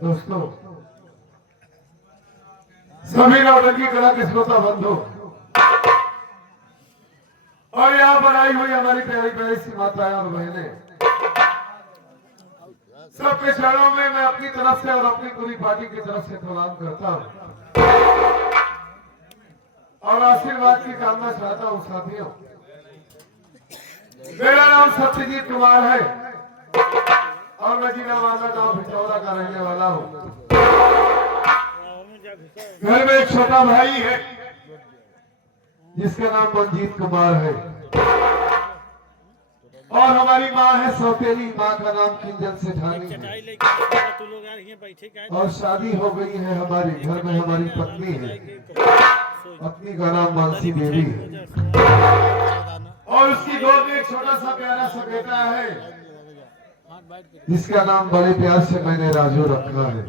दोस्तों, सभी नौटंकी कला के श्रोता बंधु और यहाँ पर आई हुई हमारी प्यारी प्यारी सी माताएं और बहनें, सबके चरणों में मैं अपनी तरफ से और अपनी पूरी पार्टी की तरफ से प्रणाम करता हूँ और आशीर्वाद की कामना चाहता हूँ। साथियों, मेरा नाम सत्यजीत कुमार है और मैं जिनावाला गांव भिटौरा का रहने वाला हूँ। घर में एक छोटा भाई है जिसका नाम मंजीत कुमार है और हमारी माँ है सौतेली, माँ का नाम किंजल सेठानी है और शादी हो गई है हमारे घर में। हमारी पत्नी है, पत्नी का नाम मानसी देवी है और उसकी गोद में एक छोटा सा प्यारा सा बेटा है जिसका नाम बड़े प्यार से मैंने राजू रखा है।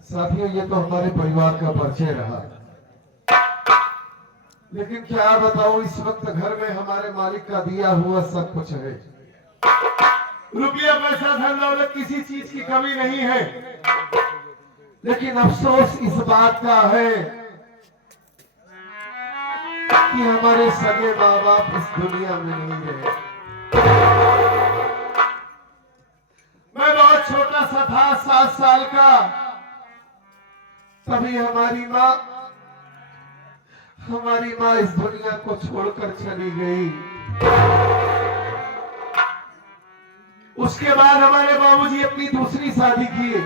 साथियों, ये तो हमारे परिवार का परिचय रहा, लेकिन क्या बताऊं, इस वक्त घर में हमारे मालिक का दिया हुआ सब कुछ है। रुपया पैसा धन दौलत किसी चीज की कमी नहीं है, लेकिन अफसोस इस बात का है कि हमारे सगे माँ बाप इस दुनिया में नहीं रहे। मैं बहुत छोटा सा था, 7 साल का, तभी हमारी माँ इस दुनिया को छोड़कर चली गई। उसके बाद हमारे बाबूजी अपनी दूसरी शादी किए।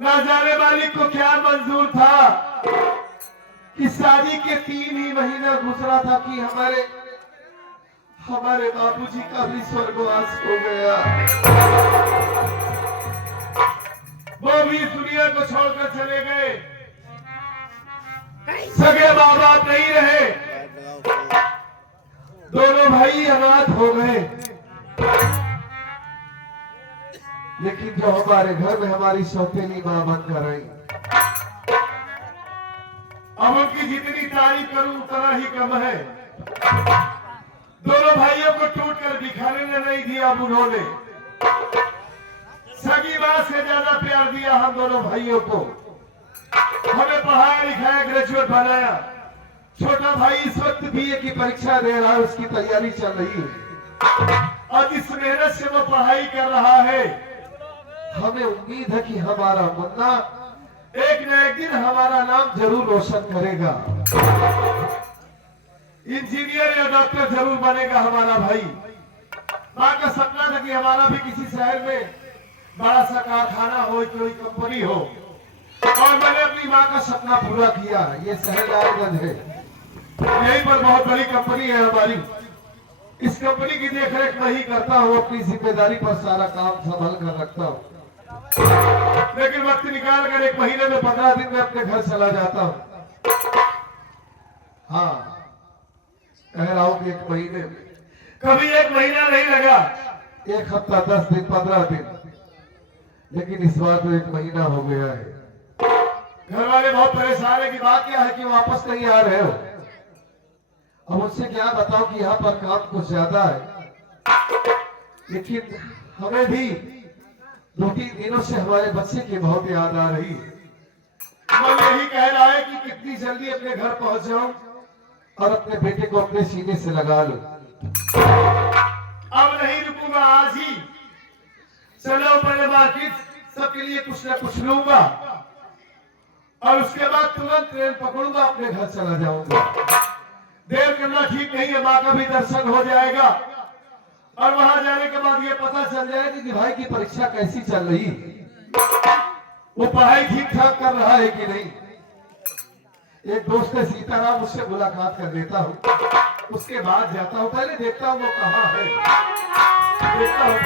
ना जाने मालिक को क्या मंजूर था कि शादी के 3 ही महीना गुजरा था कि हमारे बाबूजी का भी स्वर्गवास हो गया। वो भी दुनिया को छोड़कर चले गए। सगे माँ बाप नहीं रहे, दोनों भाई अनाथ हो गए। लेकिन जो हमारे घर में हमारी सौतेली माँ बनकर आई, अब उनकी जितनी तारीफ करूं उतना ही कम है। दोनों भाइयों को टूटकर बिखरने नहीं दिया अब उन्होंने। सगी माँ से ज्यादा प्यार दिया हम दोनों भाइयों को। हमें पढ़ाया लिखाया, ग्रेजुएट बनाया। छोटा भाई इस वक्त बीए की परीक्षा दे रहा है, उसकी तैयारी चल रही है और जिस मेहनत से वो पढ़ाई कर रहा है, हमें उम्मीद है कि हमारा मुन्ना एक न एक दिन हमारा नाम जरूर रोशन करेगा। इंजीनियर या डॉक्टर जरूर बनेगा हमारा भाई। माँ का सपना था कि हमारा भी किसी शहर में बड़ा सा कारखाना हो, कोई कंपनी हो, और मैंने अपनी माँ का सपना पूरा किया। ये शहर लालगंज है, यहीं पर बहुत बड़ी कंपनी है हमारी। इस कंपनी की देखरेख मैं ही करता हूँ, अपनी जिम्मेदारी पर सारा काम संभाल कर रखता हूँ। लेकिन वक्त निकाल कर 1 महीने में 15 दिन में अपने घर चला जाता हूँ। हाँ, कह रहा हूँ कि 1 महीने में, कभी 1 महीना नहीं लगा, 1 हफ्ता, 10 दिन, 15 दिन, लेकिन इस बार तो 1 महीना हो गया है। घर वाले बहुत परेशान है कि बात क्या है कि वापस नहीं आ रहे हो। अब उनसे क्या बताओ कि यहाँ पर काम कुछ ज्यादा है, लेकिन हमें भी 2-3 दिनों से हमारे बच्चे की बहुत याद आ रही है। मन यही कह रहा है कि कितनी जल्दी अपने घर पहुंच जाऊं और अपने बेटे को अपने सीने से लगा लो। अब नहीं रुकूंगा, आज ही चलो पहले मार्केट, सबके लिए कुछ न कुछ लूंगा और उसके बाद तुरंत ट्रेन पकड़ूंगा, अपने घर चला जाऊंगा। देर करना ठीक नहीं है, माँ का भी दर्शन हो जाएगा और वहां जाने के बाद ये पता चल जाएगा कि भाई की परीक्षा कैसी चल रही है, वो पढ़ाई ठीक ठाक कर रहा है कि नहीं। एक दोस्त है सीताराम, उससे मुलाकात कर लेता हूँ, उसके बाद जाता हूँ। पहले देखता हूँ वो कहाँ है, देखता हूँ।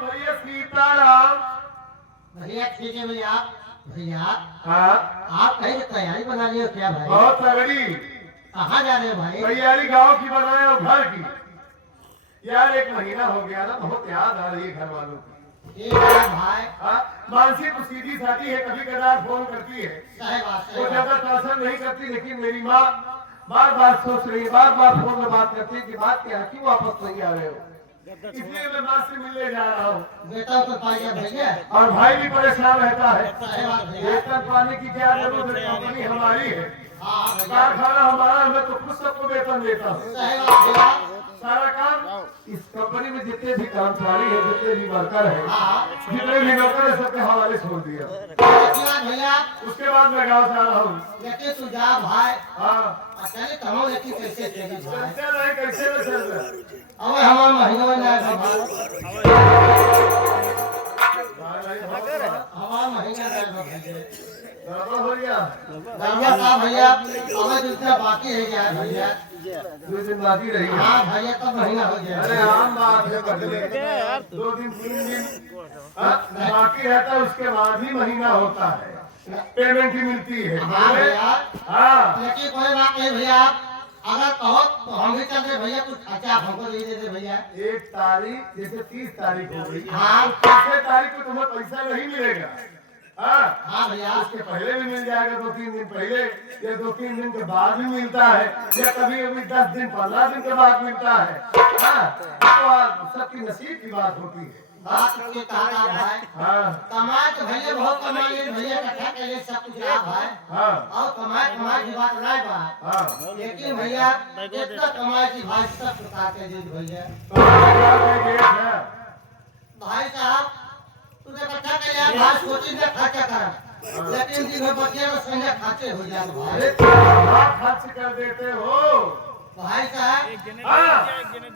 भैया सीताराम। भैया ठीक है भैया। भैया हाँ, आप कहीं की तैयारी बना रही हो क्या भाई? बहुत तगड़ी कहाँ जा रहे हो भाई? तैयारी गांव की बनाए और घर की। यार 1 महीना हो गया ना, बहुत याद आ रही है घर वालों की। ठीक है भाई। हाँ, मानसी तो सीधी साधी है, कभी कदार फोन करती है, सही बात वो सही ज्यादा बात। टॉर्चर नहीं करती, लेकिन मेरी माँ बार बार सोच रही है, बार बार फोन में बात करती है कि बात क्या है, क्यों वापस नहीं आ रहे हो। इसलिए मैं माँ से मिलने जा रहा हूँ। बेटा तो पाइए भैया। और भाई भी परेशान रहता है। सही बात भैया। वेतन पाने की क्या जरूरत है, कंपनी हमारी है, हाँ भैया। कारखाना हमारा, मैं तो खुद सबको वेतन देता हूँ। सही बात भैया। सारा काम इस कंपनी में जितने भी कर्मचारी है, जितने भी वर्कर है, हाँ। जितने भी नौकर है, सबके हवाले छोड़ दिया। अच्छी बात भैया। उसके बाद मैं गाँव जा रहा हूँ। लेकिन तू जा भाई। हाँ, चले तमो लेकिन कैसे चली भाई। चलते रहे, कैसे में चल रहा है। अब हमारा महीना में जाए भाई। हमारा महीना जाए भैया। गड़बड़ हो गया। दरबार साहब भैया अब जितना बाकी है क्या भैया। 2 दिन बाकी रही है। हाँ भैया तब महीना हो अरे गया। आम बात है, बदले 2 दिन 3 दिन बाकी रहता है, उसके बाद ही महीना होता है, पेमेंट ही मिलती है। हाँ भैया। हाँ, लेकिन कोई बात नहीं भैया। अगर कहो तो हम भी चल रहे भैया, कुछ खर्चा हमको दे दे भैया। 1 तारीख जैसे 30 तारीख हो गई, हाँ। 30 तारीख को तुम्हें पैसा नहीं मिलेगा। हाँ, हाँ भैया। उसके पहले भी मिल जाएगा, 2-3 दिन पहले, या 2-3 दिन के बाद भी मिलता है, या कभी कभी 10 दिन 15 दिन के बाद मिलता है। हाँ, तो सबकी नसीब की बात होती है। बात के कहा भाई। हाँ, कमाए तो भैया बहुत कमाए भैया, इकट्ठा के लिए सब कुछ रहा भाई। हाँ, और कमाए कमाए की बात नहीं बात। हाँ। लेकिन भैया जितना कमाए की भाई सब बता के दे भैया। तो क्या गेट है? भाई साहब तुझे इकट्ठा के लिए भाई सोची ने खर्चा कर, लेकिन दिन में बच्चे में संगे खाते हो जाए भाई। अरे क्या खर्च कर देते हो? भाई साहब हाँ,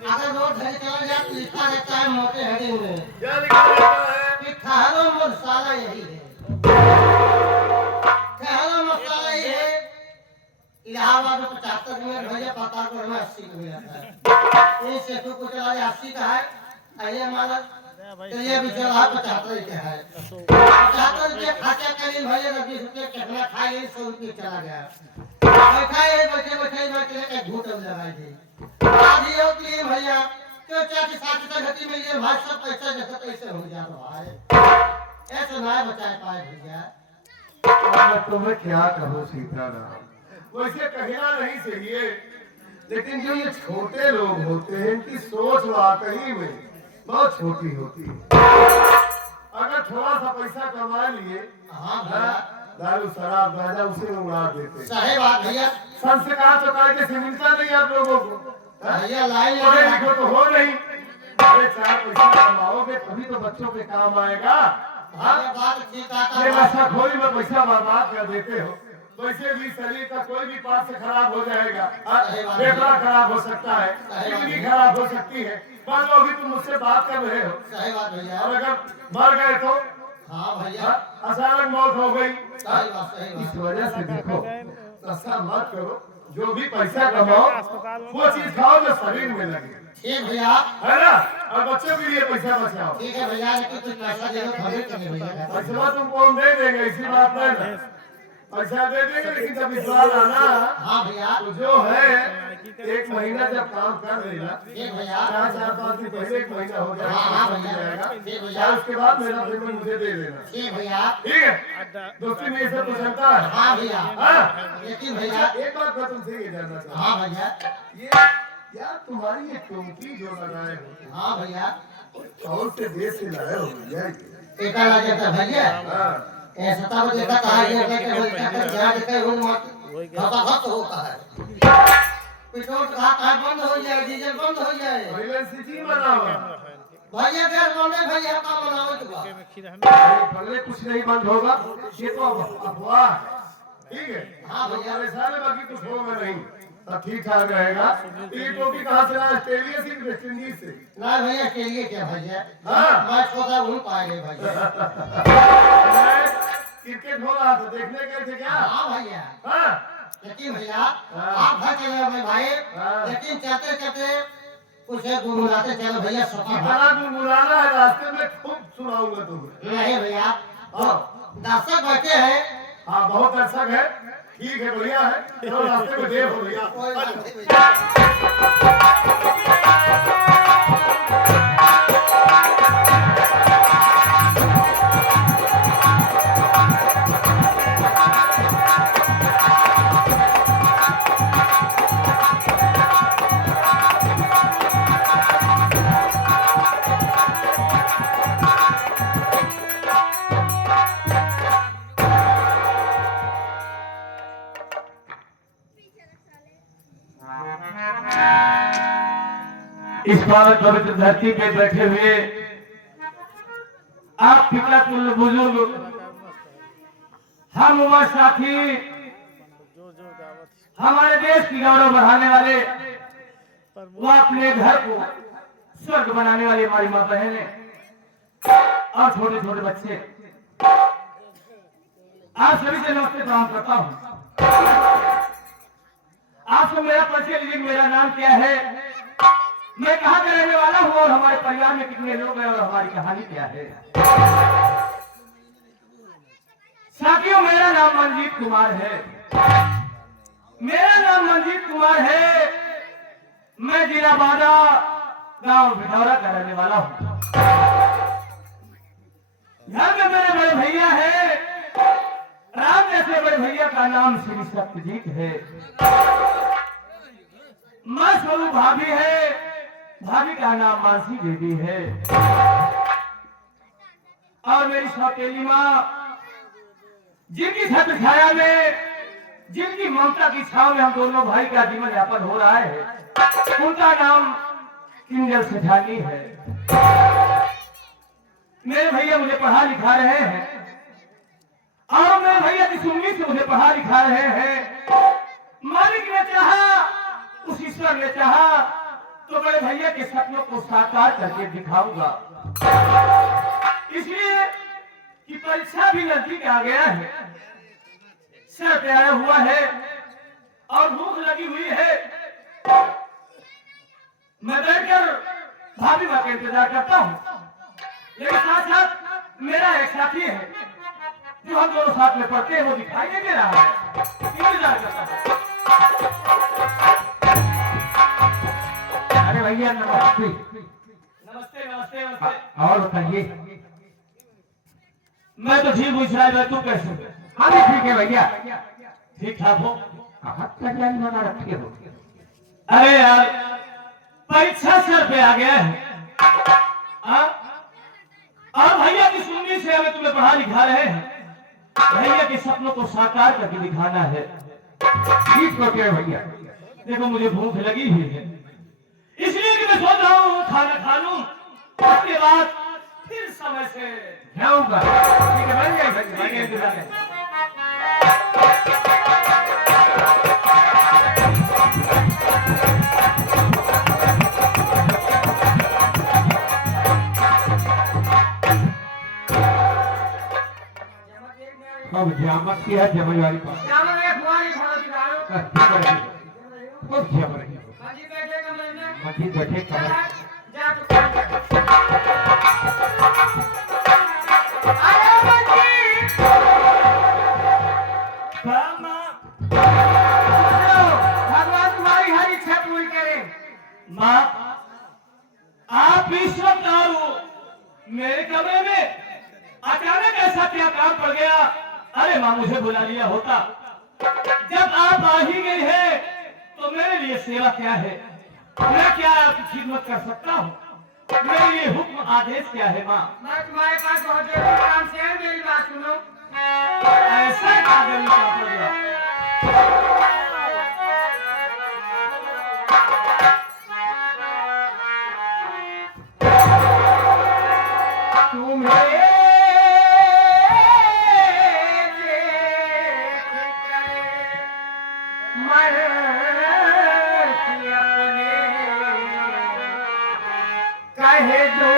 अगर रोड धरे चला जाए तो लिखा रहता है मोटे हेडिंग में क्या लिखा रहता है? कि ठहरो मसाला यही है। ठहरो मसाला ये है। इलाहाबाद में 75 मिनट भैया, पतालपुर में 80 का मिला था। ये सेतु को चला जाए 80 का है, अये माला तो ये भी चला 75 का है। 75 रुपये खर्चा करीब भैया 20 रुपये कितना खा लिए, 100 रुपये चला गया। बैठा है बैठे बैठे बैठे एक घूट लगाई दी आधी होती है भैया, तो 40-60 तक घटी में ये भाई सब पैसा जैसे कैसे हो जा भाई। ऐसे ना बचाए पाए भैया। अब मैं तुम्हें क्या कहूँ सीताराम, वैसे कहना नहीं चाहिए, लेकिन जो ये छोटे लोग होते हैं, इनकी सोच वाकई में बहुत छोटी होती है। अगर थोड़ा सा पैसा कमा लिए, हाँ भैया। दारू शराब गांजा उसे में उड़ा देते हैं। सही बात भैया। संस्कार तो कायदे से मिलता नहीं आप लोगों को। भैया लाइन पढ़े लगा। लिखो तो हो नहीं, अरे 4 पैसा कमाओगे तभी तो बच्चों के काम आएगा। हाँ? ये बात ठीक आता ये है। नशाखोरी में पैसा बर्बाद कर देते हो, वैसे भी शरीर का कोई भी पार्ट से खराब हो जाएगा। फेफड़ा खराब हो सकता है, किडनी खराब हो सकती है। मान लो अभी तुम मुझसे बात कर रहे हो, सही बात भैया। और अगर मर गए तो हाँ भैया। अचानक मौत हो गई। सही बात सही इस बात। वजह से देखो, नशा मत करो, जो भी पैसा कमाओ वो चीज खाओ जो शरीर में लगे, ठीक भैया। है ना। और बच्चों के लिए पैसा बचाओ। ठीक है भैया, लेकिन कुछ पैसा दे दो खरीद के भैया। पैसा तुमको हम दे देंगे, इसी बात नहीं ना, पैसा दे देंगे, लेकिन जब इस बार आना हाँ भैया। तो जो है 1 महीना जब काम कर लेना, ठीक भैया। 4-5 दिन पहले 1 महीना हो जाएगा, हाँ हो भैया। जाएगा, ठीक भैया। और उसके बाद मेरा पेमेंट मुझे दे देना। ठीक भैया। ठीक है, दोस्ती में ये सब तो चलता है। हाँ भैया। हाँ? लेकिन भैया। एक बात मैं तुमसे ये जानना चाहता हूँ, हाँ भैया। ये यार तुम्हारी ये टोपी जो लगाए हो, हाँ भैया। कौन से देश से लाए हो भैया ये? टीका लगे था भैया। हाँ, ऐसा तब देखा था ये लेके बोलता है ध्यान देते हुए मत घात होता है। पेट्रोल का कार बंद हो जाए, डीजल बंद हो जाए। पहले सिटी बना हुआ, भैया गैस बंद है भैया, का बनावे के बाद। पहले कुछ नहीं बंद होगा, ये तो अफवाह है। ठीक है, हाँ भैया। परेशान है, बाकी कुछ होगा नहीं, तब ठीक ठाक रहेगा। ये टोपी कहाँ से लाया? ऑस्ट्रेलिया से, वेस्ट इंडीज से? ना भैया के लिए क्या भैया, हाँ। मैं छोटा हूँ पाएंगे भैया। मैं क्रिकेट हो रहा था, देखने गए थे क्या? हाँ भैया। हाँ? लेकिन भैया हाँ। आप घर चले गए भाई, हाँ। लेकिन चलते चलते कुछ गुनगुनाते चलो भैया सफा। कितना गुनगुनाना है, रास्ते में खूब सुनाऊंगा तुम्हें। नहीं भैया, हाँ, दर्शक बैठे हैं। हाँ, बहुत दर्शक है, ठीक है, बढ़िया है, चलो रास्ते में देर हो गया। कोई बात नहीं भैया। इस पावन पवित्र धरती पे बैठे हुए आप पिता तुल्य बुजुर्ग, हम उम्र साथी, हमारे देश की गौरव बढ़ाने वाले, वो अपने घर को स्वर्ग बनाने वाली हमारी माँ बहने और छोटे छोटे बच्चे, आप सभी से नमस्ते प्रणाम करता हूँ। आपको मेरा परिचय लीजिए, मेरा नाम क्या है, मैं कहाँ का रहने वाला हूँ और हमारे परिवार में कितने लोग हैं और हमारी कहानी क्या है। साथियों, मेरा नाम मंजीत कुमार है। मेरा नाम मंजीत कुमार है। मैं जिला बादा गांव भिडौरा का रहने वाला हूँ। घर में मेरे बड़े भैया है, राम जैसे बड़े भैया का नाम श्री सत्यजीत है। माँ स्वरूप भाभी है, भाभी का नाम मानसी देवी है। और मेरी सौतेली माँ, जिनकी छत्र छाया में, जिनकी ममता की छाव में हम दोनों भाई का जीवन यापन हो रहा है, उनका नाम किंजल सेठानी है। मेरे भैया मुझे पढ़ा लिखा रहे हैं और मेरे भैया की सुन्नी से मुझे पढ़ा लिखा रहे हैं। मालिक ने चाहा, उस ईश्वर ने चाहा तो बड़े भैया के सपनों को साकार करके दिखाऊंगा। इसलिए कि परीक्षा भी नजदीक आ गया है, सर पे आया हुआ है और भूख लगी हुई है। मैं बैठकर भाभी माँ का इंतजार करता हूँ, लेकिन साथ साथ मेरा एक साथी है जो हम दोनों साथ में पढ़ते हैं, वो दिखाई नहीं दे रहा है, इंतजार करता है। अरे भैया नमस्ते। नमस्ते नमस्ते नमस्ते। और बताइए। मैं तो ठीक हूँ इसराइल, तू कैसे? हाँ भी ठीक है भैया। ठीक ठाक हो? कहाँ तैयारी बना रखी हो? अरे यार, परीक्षा सर पे आ गया है। हाँ? और भैया की सुननी से हमें तुम्हें पढ़ा लिखा रहे हैं, भैया के सपनों को साकार करके दिखाना है। ठीक हो गया भैया। देखो मुझे भूख लगी हुई है, इसलिए कि मैं सोच रहा हूँ खाना खा लूं, उसके बाद फिर समय से जाऊंगा। ठीक है बन जाए ठीक है, इंतजार है। अब जामत की है जमई वाली बात। जामन एक कुआरी खड़ा दिखाओ। खूब जम रही है। माजी बैठे कमरे में। मठी बैठे कमर। जा तू। अरे माजी। मामा, भगवान तुम्हारी हर इच्छा पूरी करे। माँ, आप इस वक्त आओ मेरे कमरे में, अचानक ऐसा क्या काम पड़ गया? अरे माँ, मुझे बुला लिया होता। जब आप आ ही गई है तो मेरे लिए सेवा क्या है? मैं क्या आपकी खिदमत कर सकता हूँ? मेरे लिए हुक्म आदेश क्या है माँ? मैं तुम्हारे पास बहुत जरूरी काम से है, मेरी बात सुनो। ऐसा कागज का पड़ गया। कहे दो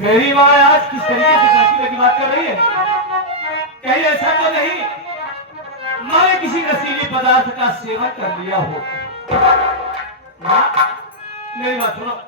मेरी माँ आज किस तरीके से लड़की की बात कर रही है? कहीं ऐसा तो नहीं मैंने किसी नशीली पदार्थ का सेवन कर लिया हो? माँ, मेरी बात सुनो।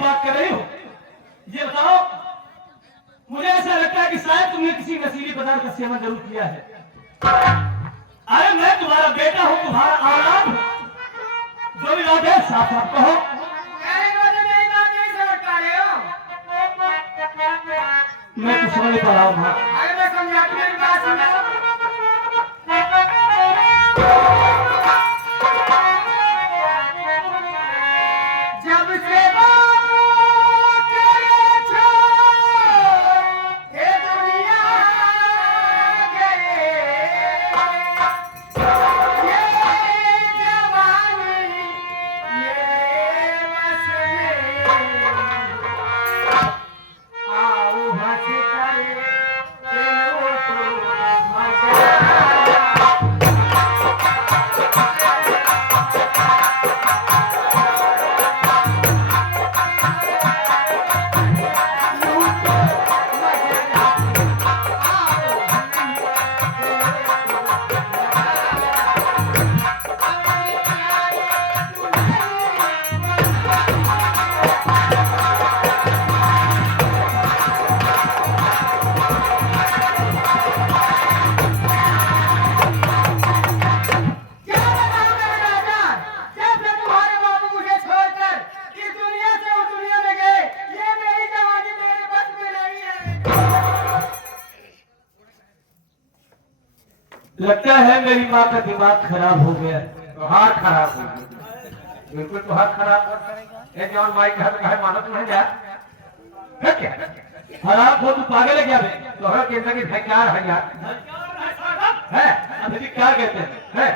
बात कर रही हो? ये बताओ, मुझे ऐसा लगता है कि शायद तुमने किसी नशीली पदार्थ का सेवन जरूर किया है। अरे मैं तुम्हारा बेटा हूं, तुम्हारा औलाद हूं। जो भी बात है साफ साफ कहो। मैं कुछ समझ नहीं पा रहा हूँ। अरे मैं समझा कि मेरी बात सुनो। जब से लगता है मेरी माँ का दिमाग खराब हो गया। तो हाथ खराब हो गया, बिल्कुल तो हाथ खराब है। जॉन भाई कहा मानो तुम्हें जा है क्या? खराब हो तू पागल है क्या बे? तो हर केंद्र की 4,000 है। अभी क्या कहते हैं? है